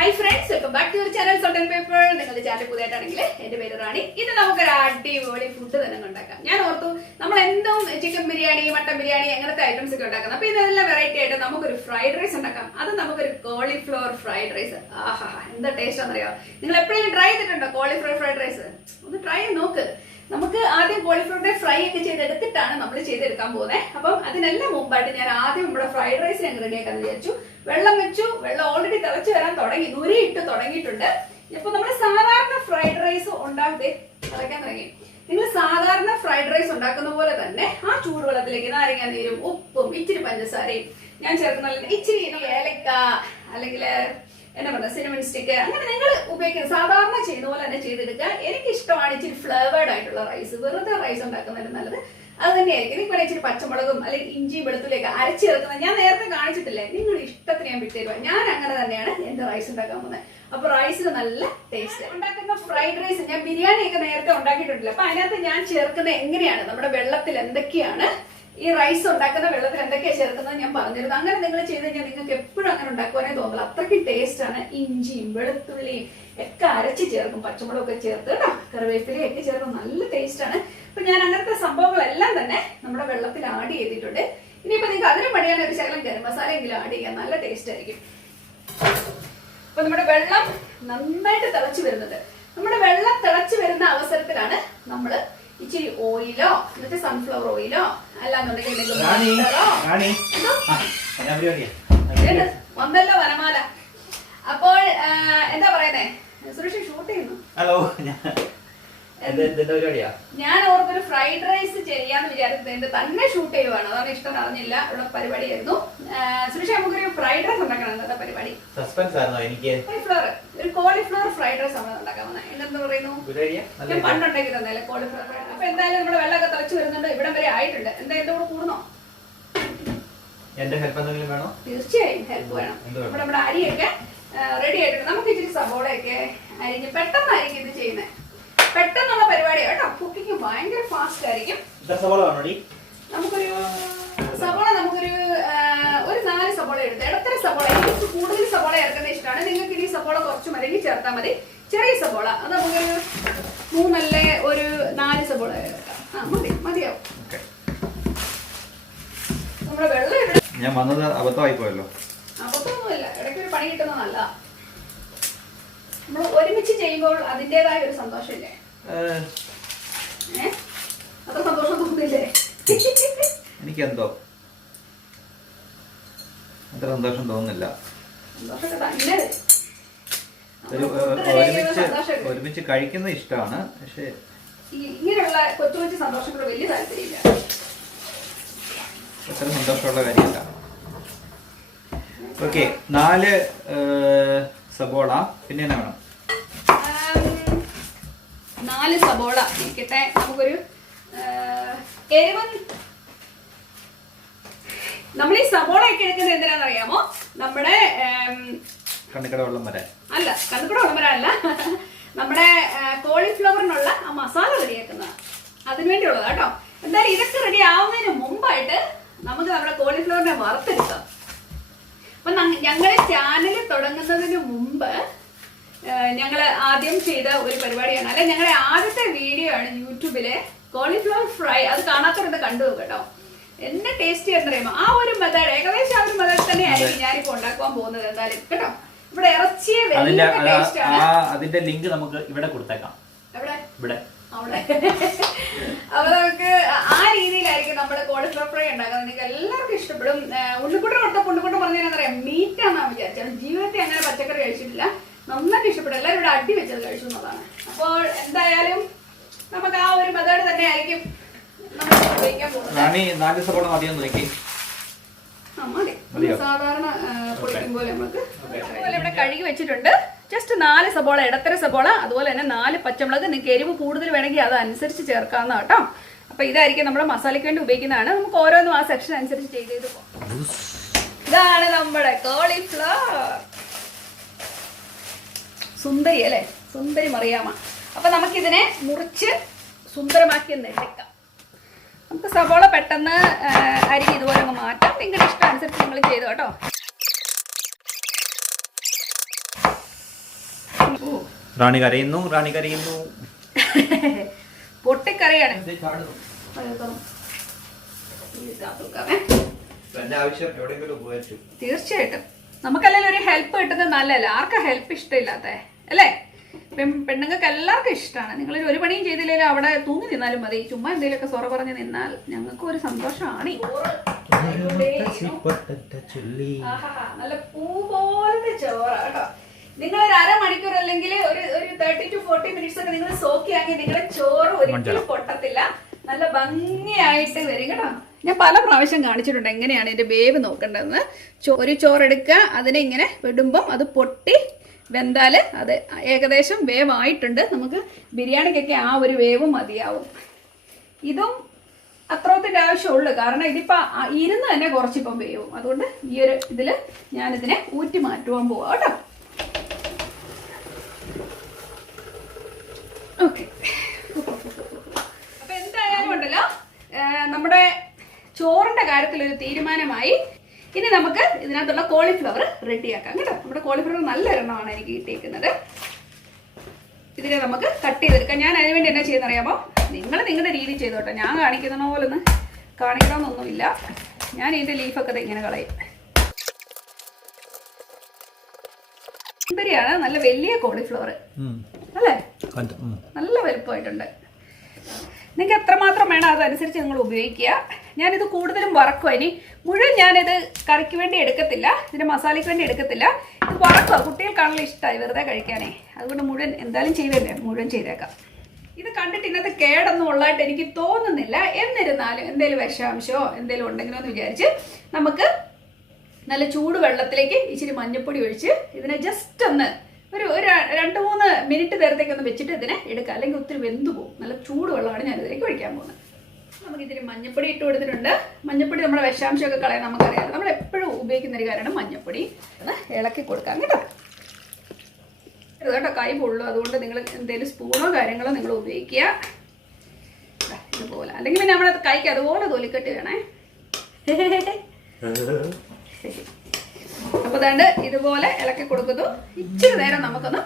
Hi friends, welcome back to your channel Salt and Pepper. നിങ്ങളുടെ channel പുതിയതാണെങ്കിൽ എൻ്റെ പേര് റാണി. ഇത് നമുക്കൊരു അടിപൊളി ഫുഡ് തന്നെ ഉണ്ടാക്കാം. ഞാൻ ഓർത്തു നമ്മൾ എന്തും ചിക്കൻ ബിരിയാണി, മട്ടൻ ബിരിയാണി അങ്ങനത്തെ ഐറ്റംസ് ഒക്കെ ഉണ്ടാക്കുന്നത്. അപ്പോൾ ഇതെല്ലാം വെറൈറ്റി ആയിട്ട് നമുക്കൊരു ഫ്രൈഡ് റൈസ് ഉണ്ടാക്കാം. അത് നമുക്കൊരു കോളിഫ്ലവർ ഫ്രൈഡ് റൈസ്. ആഹാ, എന്താ ടേസ്റ്റ് ആണെന്നറിയോ? നിങ്ങൾ എപ്പോഴെങ്കിലും ട്രൈ ചെയ്തിട്ടുണ്ടോ കോളിഫ്ലവർ ഫ്രൈഡ് റൈസ്? ഒന്ന് ട്രൈ ചെയ്ത് നോക്ക്. നമുക്ക് ആദ്യം കോളിഫ്ലവറിന്റെ ഫ്രൈ ഒക്കെ ചെയ്തെടുത്തിട്ടാണ് നമ്മൾ ചെയ്തെടുക്കാൻ പോകുന്നത്. അപ്പം അതിനെല്ലാം മുമ്പായിട്ട് ഞാൻ ആദ്യം നമ്മുടെ ഫ്രൈഡ് റൈസ് ഞങ്ങൾ റെഡിയാക്കാന്ന് വിചാരിച്ചു. വെള്ളം വെച്ചു, വെള്ളം ഓൾറെഡി തിളച്ചു വരാൻ തുടങ്ങി, നുരിയിട്ട് തുടങ്ങിയിട്ടുണ്ട്. ഇപ്പൊ നമ്മൾ സാധാരണ ഫ്രൈഡ് റൈസ് ഉണ്ടാക്കി തിളയ്ക്കാൻ തുടങ്ങി. നിങ്ങൾ സാധാരണ ഫ്രൈഡ് റൈസ് ഉണ്ടാക്കുന്ന പോലെ തന്നെ ആ ചൂടുവെള്ളത്തിലേക്ക് നാരങ്ങ നീരും ഉപ്പും ഇച്ചിരി പഞ്ചസാരയും ഞാൻ ചേർക്കുന്ന ഇച്ചിരി ഏലക്ക അല്ലെങ്കിൽ എന്നാ പറയുക സിനമൺ സ്റ്റിക്ക് അങ്ങനെ നിങ്ങൾ ഉപയോഗിക്കുന്നത് സാധാരണ ചെയ്യുന്ന പോലെ തന്നെ ചെയ്തെടുക്കുക. എനിക്ക് ഇഷ്ടമാണ് ഇച്ചിരി ഫ്ലേവേർഡ് ആയിട്ടുള്ള റൈസ്. വെറുതെ റൈസ് ഉണ്ടാക്കുന്നതിന് നല്ലത് അത് തന്നെയായിരിക്കും. എനിക്ക് ഇച്ചിരി പച്ചമുളകും അല്ലെങ്കിൽ ഇഞ്ചി വെളുത്തുള്ളിയൊക്കെ അരച്ച് ചേർക്കുന്നത് ഞാൻ നേരത്തെ കാണിച്ചിട്ടില്ലേ, നിങ്ങളുടെ ഇഷ്ടത്തിന് ഞാൻ വിട്ടുതരുക. ഞാൻ അങ്ങനെ തന്നെയാണ് എന്റെ റൈസ് ഉണ്ടാക്കാൻ പോകുന്നത്. അപ്പൊ റൈസിന് നല്ല ടേസ്റ്റ്. ഉണ്ടാക്കുന്ന ഫ്രൈഡ് റൈസ് ഞാൻ ബിരിയാണി ഒക്കെ നേരത്തെ ഉണ്ടാക്കിയിട്ടുണ്ടല്ലോ. അപ്പൊ അതിനകത്ത് ഞാൻ ചേർക്കുന്നത് എങ്ങനെയാണ്, നമ്മുടെ വെള്ളത്തിൽ എന്തൊക്കെയാണ് ഈ റൈസ് ഉണ്ടാക്കുന്ന വെള്ളത്തിൽ എന്തൊക്കെയാണ് ചേർക്കുന്നത് ഞാൻ പറഞ്ഞിരുന്നു. അങ്ങനെ നിങ്ങൾ ചെയ്ത് കഴിഞ്ഞാൽ നിങ്ങൾക്ക് എപ്പോഴും അങ്ങനെ ഉണ്ടാക്കുവാനേ തോന്നില്ല. അത്രയ്ക്ക് ടേസ്റ്റ് ആണ്. ഇഞ്ചിയും വെളുത്തുള്ളിയും ഒക്കെ അരച്ച് ചേർക്കും, പച്ചമുളകൊക്കെ ചേർത്ത് കേട്ടോ, കറിവേപ്പിലയൊക്കെ ചേർക്കും, നല്ല ടേസ്റ്റ് ആണ്. അപ്പൊ ഞാൻ അങ്ങനത്തെ സംഭവങ്ങളെല്ലാം തന്നെ നമ്മുടെ വെള്ളത്തിൽ ആഡ് ചെയ്തിട്ടുണ്ട്. ഇനിയിപ്പോ നിങ്ങൾക്ക് അതിനും പണിയാൻ ഒരു ശകലം ഗരം മസാല എങ്കിലും ആഡ് ചെയ്യാൻ നല്ല ടേസ്റ്റ് ആയിരിക്കും. അപ്പൊ നമ്മുടെ വെള്ളം നന്നായിട്ട് തിളച്ചു വരുന്നത്. നമ്മുടെ വെള്ളം തിളച്ചു വരുന്ന അവസരത്തിലാണ് നമ്മള് ഇച്ചിരി ഓയിലോ എന്നിട്ട് സൺഫ്ലവർ ഓയിലോ അല്ലാന്നുണ്ടെങ്കിൽ വന്നല്ലോ വനമാല. അപ്പോൾ എന്താ പറയുന്നേ, സുരേഷ് ഷൂട്ട് ചെയ്യുന്നു. ഹലോ, ഞാൻ ഓർത്തൊരു ഫ്രൈഡ് റൈസ് ചെയ്യാന്ന് വിചാരിച്ചത് തന്നെ ഷൂട്ട് ചെയ്യുവാണ്. അതാണ് ഇഷ്ടം അറിഞ്ഞില്ല, ഉള്ള പരിപാടിയായിരുന്നു. സുരേഷ് നമുക്കൊരു ഫ്രൈഡ് റൈസ് ഉണ്ടാക്കണം. എന്താ പരിപാടി? ഒരു കോളിഫ്ലവർ ഫ്രൈഡ് റൈസ് നമ്മൾ ഉണ്ടാക്കാൻ വന്നത്. എന്താ പറയുന്നു, ഞാൻ പണ്ടുണ്ടാക്കി തന്നല്ലേ കോളിഫ്ലവർ ഫ്രൈഡ്. അപ്പൊ എന്തായാലും നമ്മുടെ വെള്ളമൊക്കെ തിളച്ചു വരുന്നുണ്ട്, ഇവിടം വരെ ആയിട്ടുണ്ട്. എന്താ എന്റെ കൂടെ കൂടുന്നോ? തീർച്ചയായും ഹെൽപ്പ് വേണം. നമ്മുടെ അരിയൊക്കെ റെഡി ആയിട്ടുണ്ട്. നമുക്ക് ഇച്ചിരി സവോളയൊക്കെ അരിഞ്ഞ് പെട്ടെന്നായിരിക്കും ഇത് ചെയ്യുന്നത്. പെട്ടെന്നുള്ള പരിപാടിയാണ് കേട്ടോ. കുക്കിംഗ് ഭയങ്കര ഫാസ്റ്റ് ആയിരിക്കും. നമുക്കൊരു സവോള നമുക്കൊരു 4 സവോള എടുത്ത്, ഇടത്തര സവോള. എനിക്ക് കൂടുതൽ സവോള ചേർക്കുന്നത് ഇഷ്ടമാണ്. നിങ്ങൾക്ക് ഇനി സവോള കുറച്ച് മതി ചേർത്താൽ മതി. ചെറിയ സവോള അത് നമുക്കൊരു 3 ഒരു 4 സവോള ചേർക്കാം. മതിയാവും. നമ്മുടെ വെള്ളം ഞാൻ വന്നത് അബദ്ധമായി പോയല്ലോ. അബദ്ധമൊന്നുമില്ല, ഇടയ്ക്ക് ഒരു പണി കിട്ടുന്നത് നല്ലതാ. നമ്മൾ ഒരുമിച്ച് ചെയ്യുമ്പോൾ അതിൻ്റെതായ ഒരു സന്തോഷമില്ലേ? അത്ര സന്തോഷം തോന്നില്ലേ? എനിക്കെന്തോ അത്ര സന്തോഷം തോന്നുന്നില്ല. ഒരുമിച്ച് കഴിക്കുന്നത് ഇഷ്ടമാണ്, പക്ഷെ ഇങ്ങനെയുള്ള കൊച്ചു കൊച്ചു സന്തോഷങ്ങൾ വലിയ താല്പര്യമില്ല. അത്ര സന്തോഷമുള്ള കാര്യമില്ല. ഓക്കെ, 4 സബോള. പിന്നെ എന്നാ വേണം? 4 സബോള ഇരിക്കട്ടെ. നമുക്കൊരു എരിവ്. നമ്മൾ ഈ സബോള ഒക്കെ എടുക്കുന്നത് എന്തിനാന്ന് അറിയാമോ? നമ്മുടെ കണ്ണിക്കട വെള്ളം വരാൻ അല്ല, കണ്ണിക്കട വെള്ളം വരാനല്ല, നമ്മുടെ കോളിഫ്ലവറിനുള്ള ആ മസാല റെഡിയാക്കുന്നതാണ്. അതിനുവേണ്ടിയുള്ളതാ കേട്ടോ. എന്തായാലും ഇതൊക്കെ റെഡി ആവുന്നതിന് മുമ്പായിട്ട് നമുക്ക് നമ്മുടെ കോളിഫ്ലവറിനെ വറുത്തെടുക്കാം. അപ്പൊ ഞങ്ങളുടെ ചാനൽ തുടങ്ങുന്നതിന് മുമ്പ് ഞങ്ങൾ ആദ്യം ചെയ്ത ഒരു പരിപാടിയാണ്, അല്ലെ ഞങ്ങളുടെ ആദ്യത്തെ വീഡിയോ ആണ് യൂട്യൂബിലെ കോളിഫ്ലവർ ഫ്രൈ. അത് കാണാത്തവരത് കണ്ടു കേട്ടോ. എന്നെ ടേസ്റ്റ് ചെയ്യുന്നറിയുമോ? ആ ഒരു മെത്തേഡ്, ഏകദേശം ആ ഒരു മെത്തേഡ് തന്നെയായിരിക്കും ഞാനിപ്പോ ഉണ്ടാക്കാൻ പോകുന്നത്. എന്തായാലും കേട്ടോ, ഇവിടെ ഇറച്ചിയെ അതിന്റെ ലിങ്ക് നമുക്ക് ഇവിടെ കൊടുത്തേക്കാം. എവിടെ? ഇവിടെ അവിടെ. അപ്പൊ നമുക്ക് ആ രീതിയിലായിരിക്കും നമ്മുടെ കോളിഫ്ലവർ ഫ്രൈ ഉണ്ടാക്കുന്നത്. നിങ്ങൾക്ക് എല്ലാവർക്കും ഇഷ്ടപ്പെടും. ഉണ്ണിക്കുട്ടൻ കൊടുത്തപ്പോൾ ഉണ്ണിക്കുട്ടൻ പറഞ്ഞാൽ മീറ്റ് ആണെന്നാണ് വിചാരിച്ചത്. ജീവിതത്തിൽ അങ്ങനെ പച്ചക്കറി കഴിച്ചിട്ടില്ല. നന്നായിട്ട് ഇഷ്ടപ്പെടും. എല്ലാവരും ഇവിടെ അടി വെച്ചത് കഴിച്ചു എന്നുള്ളതാണ്. അപ്പോൾ എന്തായാലും നമുക്ക് ആ ഒരു മെത്തേഡ് തന്നെ ആയിരിക്കും നമ്മൾ ഉപയോഗിക്കാൻ പോകുന്നത്. 4 സവോള മതിയെന്ന് നോക്കി. സാധാരണ പൊടിക്കും പോലെ നമുക്ക് ഇവിടെ കഴുകി വെച്ചിട്ടുണ്ട്. ജസ്റ്റ് 4 സബോള, ഇടത്തര സബോള, അതുപോലെ തന്നെ 4 പച്ചമുളക്. നിങ്ങൾക്ക് എരിവ് കൂടുതൽ വേണമെങ്കിൽ അതനുസരിച്ച് ചേർക്കാവുന്ന കേട്ടോ. അപ്പൊ ഇതായിരിക്കും നമ്മുടെ മസാലയ്ക്ക് വേണ്ടി ഉപയോഗിക്കുന്നതാണ്. നമുക്ക് ഓരോന്നും ആ സെക്ഷൻ അനുസരിച്ച് ചെയ്ത് പോകാം. ഇതാണ് നമ്മുടെ കോളിഫ്ലവർ. സുന്ദരി അല്ലേ, സുന്ദരി മറിയാമ. അപ്പൊ നമുക്കിതിനെ മുറിച്ച് സുന്ദരമാക്കി എടുക്കാം. നമുക്ക് സവോള പെട്ടെന്ന് അരിഞ്ഞ് ഇതുപോലെ ഒന്ന് മാറ്റാം. നിങ്ങളുടെ ഇഷ്ടം അനുസരിച്ച് നിങ്ങൾ ചെയ്തു കേട്ടോ. റാണി കരയുന്നു, റാണി കരയുന്നു. പൊട്ടിക്കറിയാണ്. തീർച്ചയായിട്ടും നമുക്കല്ലെങ്കിൽ ഒരു ഹെൽപ്പ് കിട്ടുന്നത് നല്ലതല്ല. ആർക്കാ ഹെൽപ്പ് ഇഷ്ടമില്ലാത്ത അല്ലേ? പെണ്ണുങ്ങൾക്ക് എല്ലാവർക്കും ഇഷ്ടമാണ്. നിങ്ങളൊരു ഒരു പണിയും ചെയ്തില്ലെങ്കിലും അവിടെ തൂങ്ങി നിന്നാലും മതി. ചുമ്മാ എന്തെങ്കിലുമൊക്കെ സൊറ പറഞ്ഞ് നിന്നാൽ ഞങ്ങൾക്ക് ഒരു സന്തോഷമാണ്. നല്ല പൂ പോലത്തെ ചോറ കേട്ടോ. നിങ്ങൾ ഒരു അരമണിക്കൂർ അല്ലെങ്കിൽ ഒരു 30 to 40 minutes ഒക്കെ നിങ്ങൾ സോക്കിയാക്കി നിങ്ങളുടെ ചോറ് ഒരിക്കലും പൊട്ടത്തില്ല. നല്ല ഭംഗിയായിട്ട് വരും കേട്ടോ. ഞാൻ പല പ്രാവശ്യം കാണിച്ചിട്ടുണ്ട് എങ്ങനെയാണ് ഇതിന്റെ വേവ് നോക്കേണ്ടതെന്ന്. ഒരു ചോറെടുക്കുക, അതിനെ ഇങ്ങനെ വിടുമ്പം അത് പൊട്ടി വെന്താല് അത് ഏകദേശം വേവായിട്ടുണ്ട്. നമുക്ക് ബിരിയാണിക്കൊക്കെ ആ ഒരു വേവ് മതിയാവും. ഇതും അത്രത്തിന്റെ ആവശ്യമുള്ളൂ. കാരണം ഇതിപ്പോ ഇരുന്ന് തന്നെ കുറച്ചിപ്പം വേവും. അതുകൊണ്ട് ഈ ഒരു ഇതില് ഞാനിതിനെ ഊറ്റി മാറ്റുവാൻ പോവാ കേട്ടോ. ഓക്കെ, അപ്പൊ എന്തായാലും ഉണ്ടല്ലോ നമ്മുടെ ചോറിന്റെ കാര്യത്തിൽ ഒരു തീരുമാനമായി. ഇനി നമുക്ക് ഇതിനകത്തുള്ള കോളിഫ്ലവർ റെഡിയാക്കാം കേട്ടോ. നമ്മുടെ കോളിഫ്ലവർ നല്ല എണ്ണമാണ് എനിക്ക് കിട്ടിയിരിക്കുന്നത്. ഇതിനെ നമുക്ക് കട്ട് ചെയ്തെടുക്കാം. ഞാൻ അതിനുവേണ്ടി എന്നാ ചെയ്യുന്നറിയാമോ? നിങ്ങൾ നിങ്ങളുടെ രീതി ചെയ്തോട്ടെ. ഞാൻ കാണിക്കുന്ന പോലെ ഒന്ന് കാണിക്കണമെന്നൊന്നുമില്ല. ഞാൻ ഇതിന്റെ ലീഫൊക്കെ ഇങ്ങനെ കളയും. സുന്ദരിയാണ്, നല്ല വലിയ കോളിഫ്ലവർ അല്ലേ? നല്ല വലുപ്പമായിട്ടുണ്ട്. നിങ്ങൾക്ക് എത്രമാത്രം വേണം അതനുസരിച്ച് നിങ്ങൾ ഉപയോഗിക്കുക. ഞാനിത് കൂടുതലും വറക്കുക. ഇനി മുഴുവൻ ഞാനിത് കറിക്ക് വേണ്ടി എടുക്കത്തില്ല, ഇതിൻ്റെ മസാലയ്ക്ക് വേണ്ടി എടുക്കത്തില്ല. ഇത് വറക്കുക. കുട്ടികൾക്കാണല്ലോ ഇഷ്ടമായി വെറുതെ കഴിക്കാനേ. അതുകൊണ്ട് മുഴുവൻ എന്തായാലും ചെയ്തല്ലേ, മുഴുവൻ ചെയ്തേക്കാം. ഇത് കണ്ടിട്ട് ഇന്നത്തെ കേടൊന്നും ഉള്ളതായിട്ട് എനിക്ക് തോന്നുന്നില്ല. എന്നിരുന്നാലും എന്തെങ്കിലും വിഷാംശമോ എന്തെങ്കിലും ഉണ്ടെങ്കിലോ എന്ന് വിചാരിച്ച് നമുക്ക് നല്ല ചൂട് വെള്ളത്തിലേക്ക് ഇച്ചിരി മഞ്ഞൾപ്പൊടി ഒഴിച്ച് ഇതിനെ ജസ്റ്റ് ഒന്ന് ഒരു 2-3 മിനിറ്റ് നേരത്തേക്കൊന്ന് വെച്ചിട്ട് ഇതിനെ എടുക്കുക. അല്ലെങ്കിൽ ഒത്തിരി വെന്തു പോകും. നല്ല ചൂട് വെള്ളമാണ് ഞാൻ ഇതിലേക്ക് ഒഴിക്കാൻ പോകുന്നത്. നമുക്ക് ഇതിന് മഞ്ഞൾപ്പൊടി ഇട്ട് കൊടുത്തിട്ടുണ്ട്. മഞ്ഞൾപ്പൊടി നമ്മുടെ വിഷാംശമൊക്കെ കളയാൻ നമുക്കറിയാം. നമ്മൾ എപ്പോഴും ഉപയോഗിക്കുന്ന ഒരു കാര്യമാണ് മഞ്ഞൾപ്പൊടി. ഒന്ന് ഇളക്കി കൊടുക്കാം കേട്ടോ. കേട്ടോ കൈ പൊള്ളു. അതുകൊണ്ട് നിങ്ങൾ എന്തെങ്കിലും സ്പൂണോ കാര്യങ്ങളോ നിങ്ങൾ ഉപയോഗിക്കുക ഇതുപോലെ. അല്ലെങ്കിൽ പിന്നെ നമ്മുടെ കൈക്ക് അതുപോലെ തൊലിക്കട്ടി വേണേ. അപ്പൊ അതാണ്ട് ഇതുപോലെ ഇളക്കി കൊടുക്കുന്നു. ഇച്ചിരി നേരം നമുക്കൊന്ന്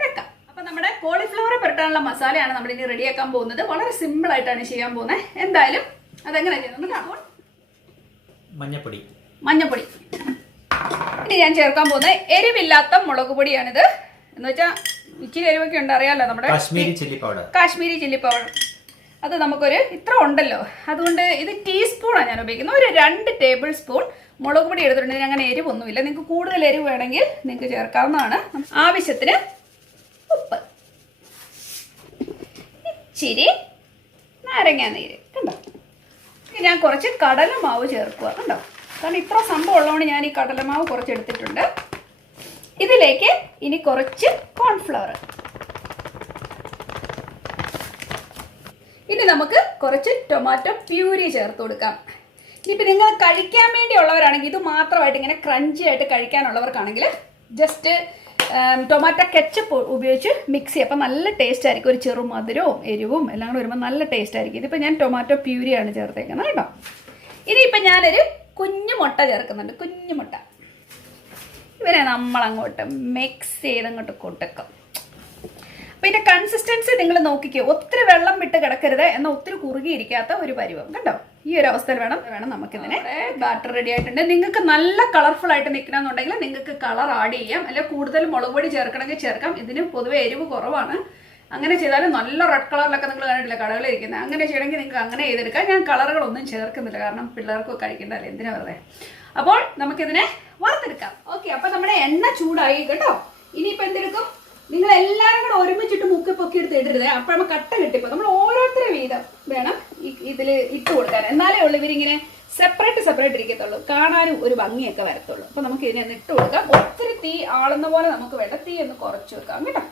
വെക്കാം. അപ്പൊ നമ്മുടെ കോളിഫ്ലവർ പുരട്ടാനുള്ള മസാലയാണ് നമ്മൾ ഇനി റെഡിയാക്കാൻ പോകുന്നത്. വളരെ സിമ്പിൾ ആയിട്ടാണ് ചെയ്യാൻ പോകുന്നത്. എന്തായാലും അതെങ്ങനെ ചെയ്യുന്നത് കാണുമ്പോൾ മഞ്ഞപ്പൊടി ഇനി ഞാൻ ചേർക്കാൻ പോകുന്നത് എരിവില്ലാത്ത മുളക് പൊടിയാണിത്. എന്ന് വെച്ചാൽ ഇച്ചിരി എരിവൊക്കെ ഉണ്ട്, അറിയാലോ, നമ്മുടെ കാശ്മീരി ചില്ലി പൗഡർ. അത് നമുക്കൊരു ഇത്ര ഉണ്ടല്ലോ, അതുകൊണ്ട് ഇത് ടീസ്പൂണാണ് ഞാൻ ഉപയോഗിക്കുന്നത്. ഒരു 2 ടേബിൾ സ്പൂൺ മുളക് പൊടി എടുത്തിട്ടുണ്ടെങ്കിൽ അങ്ങനെ എരിവൊന്നുമില്ല. നിങ്ങൾക്ക് കൂടുതൽ എരിവ് വേണമെങ്കിൽ നിങ്ങൾക്ക് ചേർക്കാവുന്നതാണ്. ആവശ്യത്തിന് ഉപ്പ്, ഇച്ചിരി നാരങ്ങാനീര് കണ്ടോ. ഞാൻ കുറച്ച് കടലമാവ് ചേർക്കുക കണ്ടോ. കാരണം ഇത്ര സംഭവം ഉള്ളതുകൊണ്ട് ഞാൻ ഈ കടലമാവ് കുറച്ച് എടുത്തിട്ടുണ്ട്. ഇതിലേക്ക് ഇനി കുറച്ച് കോൺഫ്ലവർ. ഇനി നമുക്ക് കുറച്ച് ടൊമാറ്റോ പ്യൂരി ചേർത്ത് കൊടുക്കാം. ഇനിയിപ്പോൾ നിങ്ങൾ കഴിക്കാൻ വേണ്ടിയുള്ളവരാണെങ്കിൽ ഇത് മാത്രമായിട്ട് ഇങ്ങനെ ക്രഞ്ചി ആയിട്ട് കഴിക്കാനുള്ളവർക്കാണെങ്കിൽ ജസ്റ്റ് ടൊമാറ്റോ കെച്ചപ്പ് ഉപയോഗിച്ച് മിക്സ് ചെയ്യുക. അപ്പം നല്ല ടേസ്റ്റ് ആയിരിക്കും. ഒരു ചെറു മധുരവും എരിവും എല്ലാം കൂടെ വരുമ്പോൾ നല്ല ടേസ്റ്റ് ആയിരിക്കും. ഇതിപ്പോൾ ഞാൻ ടൊമാറ്റോ പ്യൂരിയാണ് ചേർത്തേക്കുന്നത് കേട്ടോ. ഇനിയിപ്പോൾ ഞാനൊരു കുഞ്ഞു മുട്ട ചേർക്കുന്നുണ്ട്. കുഞ്ഞു മുട്ട ഇവരെ നമ്മളങ്ങോട്ട് മിക്സ് ചെയ്തങ്ങോട്ട് കൊടുക്കും. അപ്പം ഇതിൻ്റെ കൺസിസ്റ്റൻസി നിങ്ങൾ നോക്കിക്കോ. ഒത്തിരി വെള്ളം വിട്ട് കിടക്കരുത്, എന്നാൽ ഒത്തിരി കുറുകിയിരിക്കാത്ത ഒരു പരുവം കണ്ടോ. ഈ ഒരു അവസ്ഥയിൽ വേണം നമുക്കിതിനെ. ബാറ്റർ റെഡി ആയിട്ടുണ്ട്. നിങ്ങൾക്ക് നല്ല കളർഫുൾ ആയിട്ട് നിൽക്കണമെന്നുണ്ടെങ്കിൽ നിങ്ങൾക്ക് കളർ ആഡ് ചെയ്യാം. അല്ലെങ്കിൽ കൂടുതൽ മുളക് പൊടി ചേർക്കണമെങ്കിൽ ചേർക്കാം. ഇതിന് പൊതുവെ എരിവ് കുറവാണ്. അങ്ങനെ ചെയ്താലും നല്ല റെഡ് കളറിലൊക്കെ നിങ്ങൾ കണ്ടിട്ടില്ല കടകളിൽ ഇരിക്കുന്നത്. അങ്ങനെ ചെയ്യണമെങ്കിൽ നിങ്ങൾക്ക് അങ്ങനെ ചെയ്തെടുക്കാം. ഞാൻ കളറുകളൊന്നും ചേർക്കുന്നില്ല, കാരണം പിള്ളേർക്ക് കഴിക്കേണ്ടതല്ലേ, എന്തിനാ വെറുതെ. അപ്പോൾ നമുക്കിതിനെ വറുത്തെടുക്കാം. ഓക്കെ, അപ്പം നമ്മുടെ എണ്ണ ചൂടായി കേട്ടോ. ഇനിയിപ്പോൾ എന്തെടുക്കും, നിങ്ങൾ എല്ലാവരും കൂടെ ഒരുമിച്ചിട്ട് മുക്കി പൊക്കി എടുത്ത് ഇടരുത്. അപ്പോൾ നമ്മൾ കട്ട കിട്ടിപ്പോ നമ്മൾ ഓരോരുത്തരെ വീതം വേണം ഇതിൽ ഇട്ട് കൊടുക്കാൻ. എന്നാലേ ഉള്ളൂ ഇവരിങ്ങനെ സെപ്പറേറ്റ് ഇരിക്കത്തുള്ളൂ, കാണാനും ഒരു ഭംഗിയൊക്കെ വരത്തുള്ളൂ. അപ്പോൾ നമുക്ക് ഇതിനെ ഒന്ന് ഇട്ട് കൊടുക്കാം. ഒത്തിരി തീ ആളുന്ന പോലെ നമുക്ക് വേണ്ട, തീ ഒന്ന് കുറച്ച് വെക്കാം കേട്ടോ.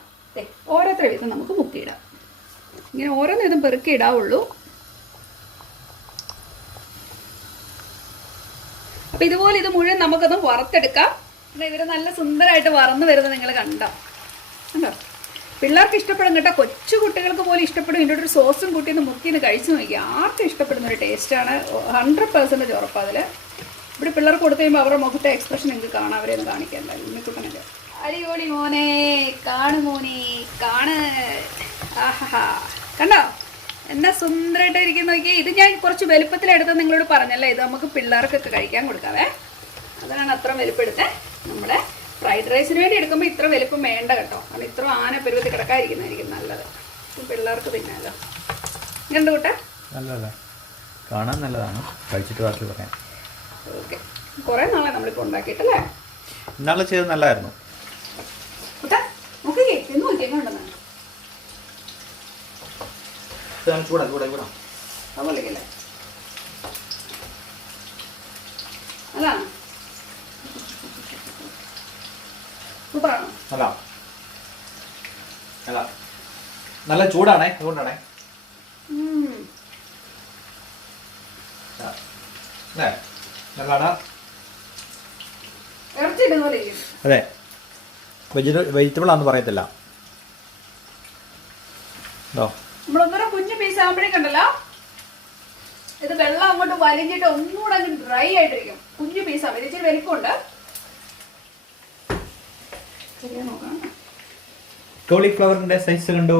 ഓരോരുത്തരെ വീതം നമുക്ക് മുക്കിയിടാം. ഇങ്ങനെ ഓരോന്ന് ഇതും പെറുക്കി ഇടാവുള്ളൂ. അപ്പം ഇതുപോലെ ഇത് മുഴുവൻ നമുക്കൊന്ന് വറുത്തെടുക്കാം. പിന്നെ ഇവർ നല്ല സുന്ദരമായിട്ട് വറന്ന് വരുന്നത് നിങ്ങൾ കണ്ടോ. പിള്ളേർക്ക് ഇഷ്ടപ്പെടും കേട്ടോ. കൊച്ചു കുട്ടികൾക്ക് പോലും ഇഷ്ടപ്പെടും. ഇതിൻ്റെ ഒരു സോസും കൂട്ടിന്ന് മുക്കിന്ന് കഴിച്ചു നോക്കി. ആർക്കും ഇഷ്ടപ്പെടുന്ന ഒരു ടേസ്റ്റാണ്. 100% ഉറപ്പ്. അതിൽ ഇവിടെ പിള്ളേർക്ക് കൊടുത്തു കഴിയുമ്പോൾ അവരുടെ മുഖത്തെ എക്സ്പ്രഷൻ നിങ്ങൾക്ക് കാണാം. അവരെയൊന്ന് കാണിക്കാൻ ഉണ്ണിക്കുട്ടനൊക്കെ അടിപൊളി മോനെ, കാണു മോനെ, കാണ്. ആഹാ, കണ്ടോ എന്നാ സുന്ദരമായിട്ട് ഇരിക്കുന്ന നോക്കിയേ. ഇത് ഞാൻ കുറച്ച് വലുപ്പത്തിലെടുത്ത് നിങ്ങളോട് പറഞ്ഞല്ലേ, ഇത് നമുക്ക് പിള്ളേർക്കൊക്കെ കഴിക്കാൻ കൊടുക്കാവേ. അതാണ് അത്ര വലുപ്പെടുത്തേ. നമ്മുടെ ഫ്രൈഡ് റൈസിന് വേണ്ടി എടുക്കുമ്പോൾ ഇത്ര വലുപ്പം വേണ്ട കേട്ടോ, കാരണം ഇത്ര ആന പരുവത്തിൽ കിടക്കാതിരിക്കുന്നതായിരിക്കും നല്ലത്. പിള്ളേർക്ക് തിന്നാലോ. ഇങ്ങനെയുണ്ട് കൂട്ടാ, നല്ലതല്ലേ, കാണാൻ നല്ലതാണ്, കഴിച്ചിട്ട് ബാക്കി പറയാം. ഓക്കെ, കുറേ നാളെ നമ്മളിപ്പോൾ ഉണ്ടാക്കിയിട്ടല്ലേ. ഇന്നാളെ ചെയ്ത് നല്ലതായിരുന്നു. കൂട്ടാ നോക്കിക്കേ, എന്ന് നോക്കി എങ്ങനെയുണ്ടെന്ന്. ചൂടാ ചൂടാ ചൂടാ അതുപോലെയല്ലേ അതാണ് സൂപ്പറാണോ? അല്ല അല്ല നല്ല ചൂടാണേ, അതുകൊണ്ടാണേ. നല്ലതാണ്. ഇറച്ചി ഇടുന്ന പോലെ ഇരിക്കും. അതെ, വെജിറ്റബിൾ ആണെന്ന് പറയത്തില്ല. നമ്മളൊന്നൂടെ കുഞ്ഞു പീസ് ആകുമ്പോഴേക്കുണ്ടല്ലോ, ഇത് വെള്ളം അങ്ങോട്ട് വലിഞ്ഞിട്ട് ഒന്നുകൂടെ അങ്ങ് ഡ്രൈ ആയിട്ടിരിക്കും. കുഞ്ഞു പീസാണ്, ഇത് ഇച്ചിരി വലിപ്പമുണ്ട്. കോളിഫ്ലവറിന്റെ സൈസ് കണ്ടോ?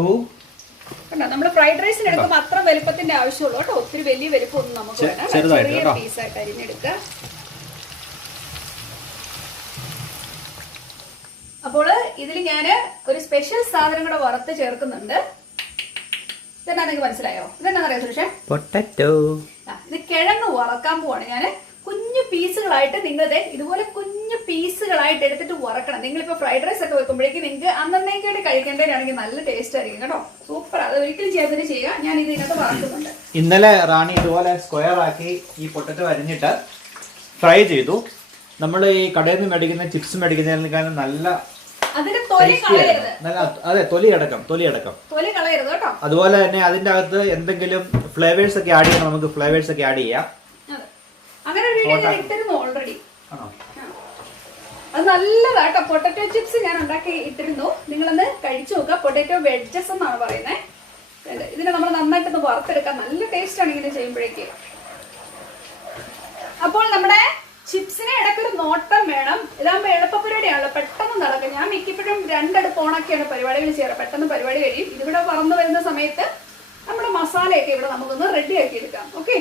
കണ്ടോ, നമ്മള് ഫ്രൈഡ് റൈസിന് എടുക്കുമ്പോൾ അത്ര വലുപ്പത്തിന്റെ ആവശ്യമുള്ളൂ കേട്ടോ. ഒത്തിരി വലിയ വലുപ്പമൊന്നും നമുക്ക് വേണ്ട. ചെറിയ പീസായിട്ട് അരിഞ്ഞെടുക്കുക. അപ്പോൾ ഇതിൽ ഞാൻ ഒരു സ്പെഷ്യൽ സാധനം കൂടെ വറുത്ത് ചേർക്കുന്നുണ്ട്. ഇതെന്നാ നിങ്ങൾക്ക് മനസ്സിലായോ? ഇതെന്നാ അറിയാം സുരേഷേ? പൊട്ടറ്റോ. ഇത് കിഴങ്ങ് വറക്കാൻ പോവാണ് ഞാൻ. കുഞ്ഞു പീസുകളായിട്ട് നിങ്ങളുടെ ഇതുപോലെ കുഞ്ഞു പീസുകളായിട്ട് എടുത്തിട്ട് വറക്കണം. നിങ്ങളിപ്പോ ഫ്രൈഡ് റൈസ് ഒക്കെ വെക്കുമ്പോഴേക്കും നിങ്ങൾക്ക് അന്നേക്കായിട്ട് കഴിക്കേണ്ടതാണെങ്കിൽ നല്ല ടേസ്റ്റ് ആയിരിക്കും കേട്ടോ. സൂപ്പർ. അത് ഒരിക്കലും ചേർത്തിട്ട് ചെയ്യുക. ഞാൻ ഇത് ഇതിനകത്ത് വറക്കുന്നുണ്ട്. ഇന്നലെ റാണി ഇതുപോലെ സ്ക്വയർ ആക്കി ഈ പൊട്ടറ്റോ അരിഞ്ഞിട്ട് ഫ്രൈ ചെയ്തു. നമ്മൾ ഈ കടയിൽ നിന്ന് മേടിക്കുന്ന ചിപ്സ് മേടിക്കുന്നതിനേക്കാളും നല്ല അതിന്റെ തൊലി കളയരുത്. അതെ, തൊലി അടക്കം തൊലി കളയരുത് കേട്ടോ. അതുപോലെ തന്നെ അതിന്റെ അകത്ത് എന്തെങ്കിലും ഫ്ലേവേഴ്സ് ഒക്കെ ആഡ് ചെയ്യണം, നമുക്ക് ഫ്ലേവേഴ്സ് ഒക്കെ ആഡ് ചെയ്യാം. അങ്ങനെ ഒരു വീഡിയോ ഞാൻ ഇട്ടിരുന്നു ഓൾറെഡി. അത് നല്ലതാട്ടോ. പൊട്ടറ്റോ ചിപ്സ് ഞാൻ ഉണ്ടാക്കി ഇട്ടിരുന്നു, നിങ്ങളൊന്ന് കഴിച്ചു നോക്കുക. പൊട്ടറ്റോ വെഡ്ജസ് എന്നാണ് പറയുന്നത്. ഇതിനെ നമ്മൾ നന്നായിട്ടൊന്ന് വറുത്തെടുക്കാം. നല്ല ടേസ്റ്റ് ആണ് ഇങ്ങനെ ചെയ്യുമ്പോഴേക്ക്. അപ്പോൾ നമ്മുടെ ചിപ്സിനെ ഇടയ്ക്കൊരു നോട്ടം വേണം. ഇതാകുമ്പോൾ എളുപ്പ പരിപാടിയാണല്ലോ, പെട്ടെന്ന് നടക്കും. ഞാൻ മിക്കപ്പോഴും 2 അടുപ്പ് ഓണൊക്കെയാണ് പരിപാടികൾ ചെയ്യാറ്. പെട്ടെന്ന് പരിപാടി കഴിയും. ഇതിവിടെ പറന്നു വരുന്ന സമയത്ത് നമ്മുടെ മസാലയൊക്കെ ഇവിടെ നമുക്കൊന്ന് റെഡി ആക്കി എടുക്കാം. ഓക്കെ,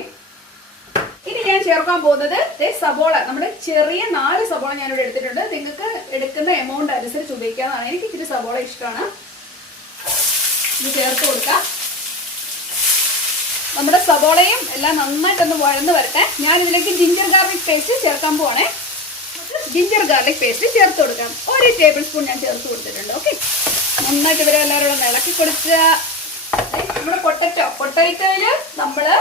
ഇനി ഞാൻ ചേർക്കാൻ പോകുന്നത് സബോള. നമ്മുടെ ചെറിയ 4 സബോള ഞാനിവിടെ എടുത്തിട്ടുണ്ട്. നിങ്ങൾക്ക് എടുക്കുന്ന എമൗണ്ട് അനുസരിച്ച് ഉപയോഗിക്കാവുന്നതാണ്. എനിക്ക് ഇച്ചിരി സബോള ഇഷ്ടമാണ്. ഇത് ചേർത്ത് കൊടുക്കാം. നമ്മുടെ സബോളയും എല്ലാം നന്നായിട്ടൊന്ന് വഴന്ന് വരട്ടെ. ഞാൻ ഇതിലേക്ക് ജിഞ്ചർ ഗാർലിക് പേസ്റ്റ് ചേർക്കാൻ പോവാണേ. ജിഞ്ചർ ഗാർലിക് പേസ്റ്റ് ചേർത്ത് കൊടുക്കാം. 1 ടേബിൾ സ്പൂൺ ഞാൻ ചേർത്ത് കൊടുത്തിട്ടുണ്ട്. ഓക്കെ, നന്നായിട്ട് ഇവരെ എല്ലാവരും ഇളക്കി കൊടുക്കുക. നമ്മുടെ പൊട്ടറ്റോയില് നമ്മള്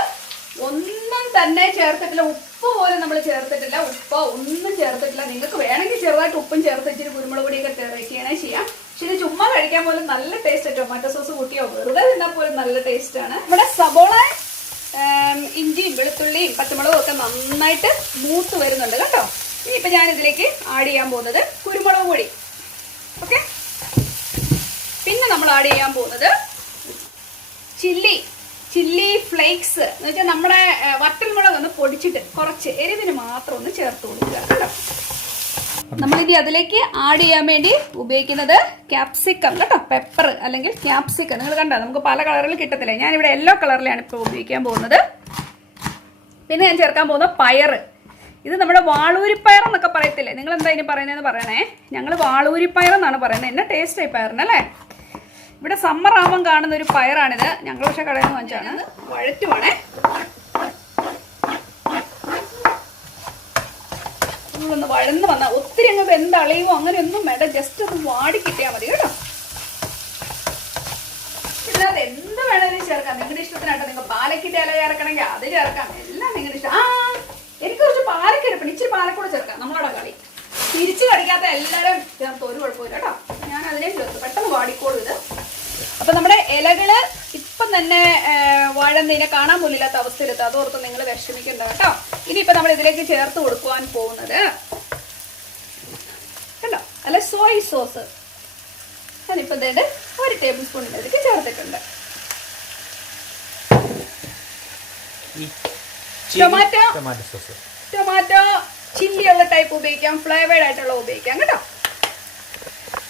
ഒന്നും തന്നെ ചേർത്തിട്ടില്ല. ഉപ്പ് പോലും നമ്മൾ ചേർത്തിട്ടില്ല. ഉപ്പോ ഒന്നും ചേർത്തിട്ടില്ല. നിങ്ങൾക്ക് വേണമെങ്കിൽ ചെറുതായിട്ട് ഉപ്പും ചേർത്ത് ഇച്ചിരി കുരുമുളക് പൊടിയൊക്കെ ചെയ്യണേ ചെയ്യാം. പക്ഷെ ഇത് ചുമ്മാ കഴിക്കാൻ പോലും നല്ല ടേസ്റ്റ്. ടൊമാറ്റോ സോസ് കൂട്ടിയോ വെറുതെ തിന്നാൽ പോലും നല്ല ടേസ്റ്റ് ആണ്. നമ്മുടെ സബോള, ഇഞ്ചിയും വെളുത്തുള്ളിയും പച്ചമുളകും ഒക്കെ നന്നായിട്ട് മൂത്ത് വരുന്നുണ്ട് കേട്ടോ. ഇനിയിപ്പോൾ ഞാൻ ഇതിലേക്ക് ആഡ് ചെയ്യാൻ പോകുന്നത് കുരുമുളക് പൊടി. ഓക്കെ, പിന്നെ നമ്മൾ ആഡ് ചെയ്യാൻ പോകുന്നത് ചില്ലി ഫ്ലേക്സ് എന്ന് വെച്ചാൽ നമ്മുടെ വറ്റൽമുളക് ഒന്ന് പൊടിച്ചിട്ട് കുറച്ച് എരിവിന് മാത്രം ഒന്ന് ചേർത്ത് കൊടുക്കുക കേട്ടോ. നമ്മളിനി അതിലേക്ക് ആഡ് ചെയ്യാൻ വേണ്ടി ഉപയോഗിക്കുന്നത് ക്യാപ്സിക്കം കേട്ടോ. പെപ്പർ അല്ലെങ്കിൽ ക്യാപ്സിക്കം. നിങ്ങൾ കണ്ടോ, നമുക്ക് പല കളറിൽ കിട്ടത്തില്ലേ. ഞാനിവിടെ യെല്ലോ കളറിലാണ് ഇപ്പോൾ ഉപയോഗിക്കാൻ പോകുന്നത്. പിന്നെ ഞാൻ ചേർക്കാൻ പോകുന്ന പയർ. ഇത് നമ്മുടെ വാളൂരിപ്പയർ എന്നൊക്കെ പറയത്തില്ലേ, നിങ്ങൾ എന്താ ഇനി പറയുന്നതെന്ന് പറയണേ. ഞങ്ങൾ വാളൂരിപ്പയർ എന്നാണ് പറയുന്നത്. എന്നാ ടേസ്റ്റ് ആയി പയറിനല്ലേ. ഇവിടെ സമ്മർ ആവാൻ കാണുന്ന ഒരു പയറാണിത്. ഞങ്ങൾ പക്ഷെ കടയിൽ നിന്ന് വാങ്ങിച്ചാണ്. വഴറ്റുവാണേ. ഒന്ന് വഴന്ന് വന്നാൽ ഒത്തിരി അങ്ങ് വെന്തളിയുമോ അങ്ങനെയൊന്നും വേണ്ട. ജസ്റ്റ് ഒന്ന് വാടി കിട്ടിയാൽ മതി കേട്ടോ. ഇതിനകത്ത് എന്ത് വേണമെങ്കിലും ചേർക്കാം, നിങ്ങളുടെ ഇഷ്ടത്തിനാട്ടോ. നിങ്ങൾ പാലക്കിട്ട് ഇല ചേർക്കണമെങ്കിൽ അത് ചേർക്കാം. എല്ലാം നിങ്ങളുടെ ഇഷ്ടം. എനിക്ക് കുറച്ച് പാലക്കെടുപ്പുണ്ട്, ഇച്ചിരി പാലക്കൂടെ ചേർക്കാം. നമ്മളോட കളി തിരിച്ചു കടിക്കാത്ത എല്ലാവരും ചേർത്ത് ഒരു കുഴപ്പമില്ല കേട്ടോ. ഞാൻ അതിനെ ചേർത്ത് പെട്ടെന്ന് വാടിക്കോളൂ ഇത്. അപ്പൊ നമ്മുടെ ഇലകള് ഇപ്പം തന്നെ വഴന്നതിനെ കാണാൻ പോലില്ലാത്ത അവസ്ഥയിലെത്തും. അതോർത്ത് നിങ്ങൾ വിഷമിക്കണ്ട കേട്ടോ. ഇനിയിപ്പോൾ നമ്മൾ ഇതിലേക്ക് ചേർത്ത് കൊടുക്കുവാൻ പോകുന്നത് കണ്ടോ, അല്ല സോയ് സോസ്. ഞാനിപ്പോൾ ഇതേത് 1 ടേബിൾ സ്പൂൺ ഇതിലേക്ക് ചേർത്തിട്ടുണ്ട്. ടൊമാറ്റോ ചില്ലി ഉള്ള ടൈപ്പ് ഉപയോഗിക്കാം, ഫ്ലേവേർഡ് ആയിട്ടുള്ള ഉപയോഗിക്കാം കേട്ടോ.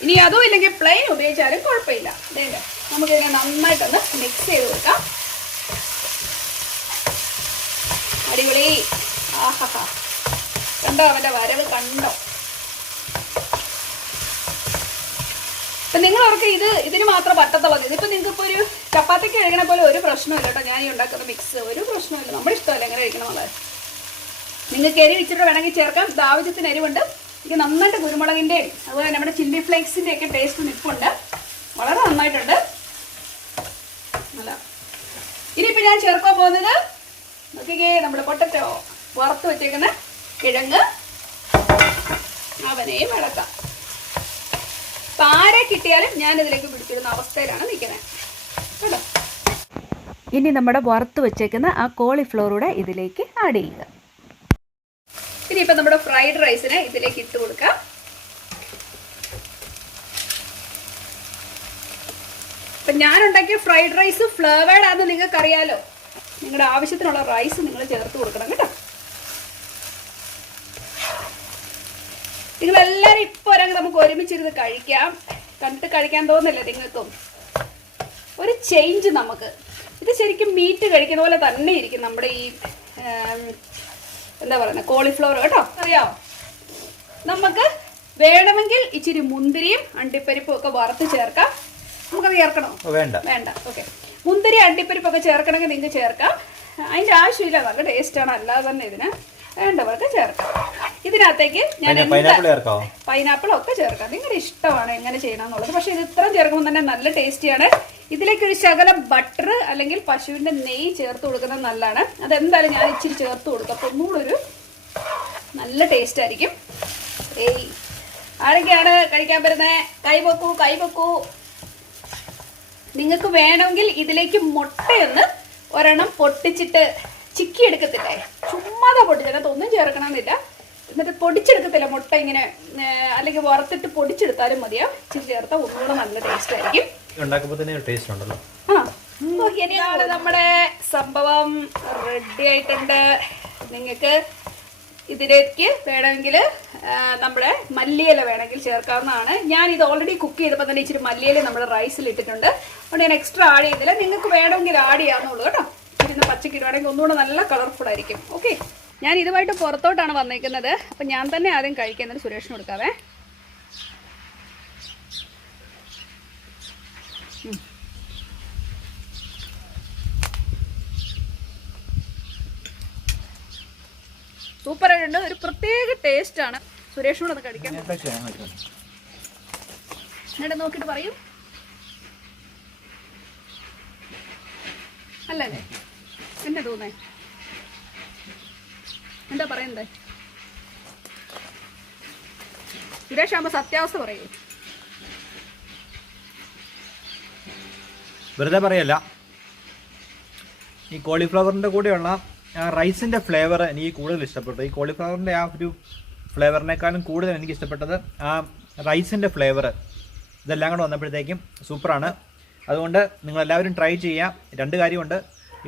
ഇനി അതും ഇല്ലെങ്കിൽ പ്ലെയിൻ ഉപയോഗിച്ചാലും കുഴപ്പമില്ല. അതേണ്ട നമുക്കിതിനെ നന്നായിട്ടൊന്ന് മിക്സ് ചെയ്ത് കൊടുക്കാം. അടിപൊളി. ആഹാ, കണ്ടോ അവൻ്റെ വരവ് കണ്ടോ? അപ്പം നിങ്ങൾ ഓർക്ക് ഇതിന് മാത്രം പറ്റത്തുള്ളൂ. ഇതിപ്പോൾ നിങ്ങൾക്ക് ഇപ്പോൾ ഒരു ചപ്പാത്തിക്ക് കഴിക്കണ പോലെ ഒരു പ്രശ്നമില്ല കേട്ടോ. ഞാൻ ഈ ഉണ്ടാക്കുന്ന മിക്സ് ഒരു പ്രശ്നമില്ല. നമ്മുടെ ഇഷ്ടമല്ല എങ്ങനെ കഴിക്കണമെന്നുള്ളത്. നിങ്ങൾക്ക് എരിവ് ഇച്ചിരി വേണമെങ്കിൽ ചേർക്കാം. ആവശ്യത്തിന് എരിവുണ്ട്. എനിക്ക് നന്നായിട്ട് കുരുമുളകിൻ്റെയും അതുപോലെ നമ്മുടെ ചില്ലി ഫ്ലേക്സിൻ്റെ ഒക്കെ ടേസ്റ്റ് നിൽപ്പുണ്ട്. വളരെ നന്നായിട്ടുണ്ട്. അല്ല ഇനിയിപ്പോൾ ഞാൻ ചേർക്കാൻ പോകുന്നത് നോക്കിക്കേ, നമ്മുടെ പൊട്ടറ്റോ വറുത്ത് വെച്ചേക്കുന്ന കിഴങ്ങ് അവനെയും ഇളക്കാം. അപ്പം ആരെ കിട്ടിയാലും ഞാനിതിലേക്ക് പിടിച്ചിടുന്ന അവസ്ഥയിലാണ് നിൽക്കുന്നത് കേട്ടോ. ഇനി നമ്മുടെ വറുത്ത് വെച്ചേക്കുന്ന ആ കോളിഫ്ലവറൂടെ ഇതിലേക്ക് ആഡ് ചെയ്യുക. ഇനിയിപ്പം നമ്മുടെ ഫ്രൈഡ് റൈസിനെ ഇതിലേക്ക് ഇട്ട് കൊടുക്കാം. അപ്പം ഞാനുണ്ടാക്കിയ ഫ്രൈഡ് റൈസ് ഫ്ലേവേർഡ് ആണെന്ന് നിങ്ങൾക്ക് അറിയാലോ. നിങ്ങളുടെ ആവശ്യത്തിനുള്ള റൈസ് നിങ്ങൾ ചേർത്ത് കൊടുക്കണം കേട്ടോ. നിങ്ങളെല്ലാവരും ഇപ്പോൾ ഒരങ്ങ് നമുക്ക് ഒരുമിച്ചിരുന്ന് കഴിക്കാം. കണ്ടിട്ട് കഴിക്കാൻ തോന്നില്ലേ നിങ്ങൾക്കും? ഒരു ചേഞ്ച് നമുക്ക്. ഇത് ശരിക്കും മീറ്റ് കഴിക്കുന്ന പോലെ തന്നെ ഇരിക്കും നമ്മുടെ ഈ എന്താ പറയുന്നത് കോളിഫ്ലവർ കേട്ടോ. അറിയാമോ, നമുക്ക് വേണമെങ്കിൽ ഇച്ചിരി മുന്തിരിയും അണ്ടിപ്പരിപ്പും ഒക്കെ വറുത്ത് ചേർക്കാം. നമുക്കത് ചേർക്കണോ? വേണ്ട. ഓക്കെ, മുന്തിരി അണ്ടിപ്പരിപ്പൊക്കെ ചേർക്കണമെങ്കിൽ നിങ്ങൾക്ക് ചേർക്കാം. അതിൻ്റെ ആവശ്യമില്ല. നല്ല ടേസ്റ്റാണ്. അല്ലാതെ തന്നെ ഇതിന് വേണ്ടവർക്ക് ചേർക്കാം. ഇതിനകത്തേക്ക് ഞാൻ പൈനാപ്പിൾ ഒക്കെ ചേർക്കാം. നിങ്ങളുടെ ഇഷ്ടമാണ് എങ്ങനെ ചെയ്യണം എന്നുള്ളത്. പക്ഷേ ഇത് ഇത്രയും ചേർക്കുമ്പോൾ തന്നെ നല്ല ടേസ്റ്റിയാണ്. ഇതിലേക്ക് ഒരു ശകലം ബട്ടർ അല്ലെങ്കിൽ പശുവിൻ്റെ നെയ്യ് ചേർത്ത് കൊടുക്കുന്നത് നല്ലതാണ്. അതെന്തായാലും ഞാൻ ഇച്ചിരി ചേർത്ത് കൊടുക്കും. അപ്പോൾ ഒന്നുകൂടെ നല്ല ടേസ്റ്റ് ആയിരിക്കും. ആരൊക്കെയാണ് കഴിക്കാൻ വരുന്നത്? കൈവെക്കൂ. നിങ്ങൾക്ക് വേണമെങ്കിൽ ഇതിലേക്ക് മുട്ടയൊന്ന് ഒരെണ്ണം പൊട്ടിച്ചിട്ട് ചിക്കി എടുക്കത്തില്ലേ, ചുമ്മാതെ പൊട്ടിച്ചതിനകത്ത് ഒന്നും ചേർക്കണമെന്നില്ല. എന്നിട്ട് പൊടിച്ചെടുക്കത്തില്ല മുട്ട ഇങ്ങനെ, അല്ലെങ്കിൽ വറുത്തിട്ട് പൊടിച്ചെടുത്താലും മതിയോ. ഇച്ചിരി ചേർത്താൽ ഒന്നുകൂടെ നല്ല ടേസ്റ്റ് ആയിരിക്കും. ഇനിയാണ് നമ്മുടെ സംഭവം റെഡി ആയിട്ടുണ്ട്. നിങ്ങൾക്ക് ഇതിലേക്ക് വേണമെങ്കിൽ നമ്മുടെ മല്ലിയില വേണമെങ്കിൽ ചേർക്കാവുന്നതാണ്. ഞാൻ ഇത് ഓൾറെഡി കുക്ക് ചെയ്തപ്പോൾ തന്നെ ഇച്ചിരി മല്ലിയില നമ്മുടെ റൈസിൽ ഇട്ടിട്ടുണ്ട്. അതുകൊണ്ട് ഞാൻ എക്സ്ട്രാ ആഡ് ചെയ്തില്ല. നിങ്ങൾക്ക് വേണമെങ്കിൽ ആഡ് ചെയ്യാവുന്നുള്ളൂ കേട്ടോ. ഇതിന് പച്ചക്ക് ഇടുവാണെങ്കിൽ ഒന്നുകൂടെ നല്ല കളർഫുൾ ആയിരിക്കും. ഓക്കെ, ഞാൻ ഇതുമായിട്ട് പുറത്തോട്ടാണ് വന്നേക്കുന്നത്. അപ്പം ഞാൻ തന്നെ ആദ്യം കഴിക്കുന്നത് സുരേഷിന് കൊടുക്കാവേ. സൂപ്പറായിട്ടുണ്ട്. ഒരു പ്രത്യേക ടേസ്റ്റാണ്. സുരേഷിനോട് അത് കഴിക്കാൻ എന്നിട്ട് നോക്കിയിട്ട് പറയും. അല്ലല്ലേ, എന്നെ തോന്നേ എന്താ പറയുന്നത്? സുരേഷ് ആകുമ്പോൾ സത്യാവസ്ഥ പറയൂ. വെറുതെ പറയല്ല. ഈ കോളിഫ്ലവറിൻ്റെ കൂടെയുള്ള ആ റൈസിൻ്റെ ഫ്ലേവർ എനിക്ക് കൂടുതൽ ഇഷ്ടപ്പെട്ടു. ഈ കോളിഫ്ലവറിൻ്റെ ആ ഒരു ഫ്ലേവറിനേക്കാളും കൂടുതൽ എനിക്ക് ഇഷ്ടപ്പെട്ടത് ആ റൈസിൻ്റെ ഫ്ലേവർ. ഇതെല്ലാം കൂടെ വന്നപ്പോഴത്തേക്കും സൂപ്പറാണ്. അതുകൊണ്ട് നിങ്ങളെല്ലാവരും ട്രൈ ചെയ്യാം. രണ്ട് കാര്യമുണ്ട്.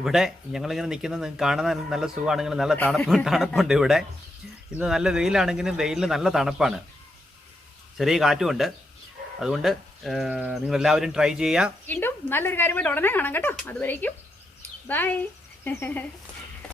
ഇവിടെ ഞങ്ങളിങ്ങനെ നിൽക്കുന്നത് നിങ്ങൾക്ക് കാണാൻ നല്ല സുഖമാണെങ്കിലും നല്ല തണുപ്പുണ്ട് ഇവിടെ. ഇന്ന് നല്ല വെയിലാണെങ്കിലും വെയിലിൽ നല്ല തണുപ്പാണ്, ചെറിയ കാറ്റുമുണ്ട്. അതുകൊണ്ട് നിങ്ങളെല്ലാവരും ട്രൈ ചെയ്യുക. വീണ്ടും നല്ലൊരു കാര്യമായിട്ട് ഉടനെ കാണാം കേട്ടോ. അതുവരേക്കും ബൈ.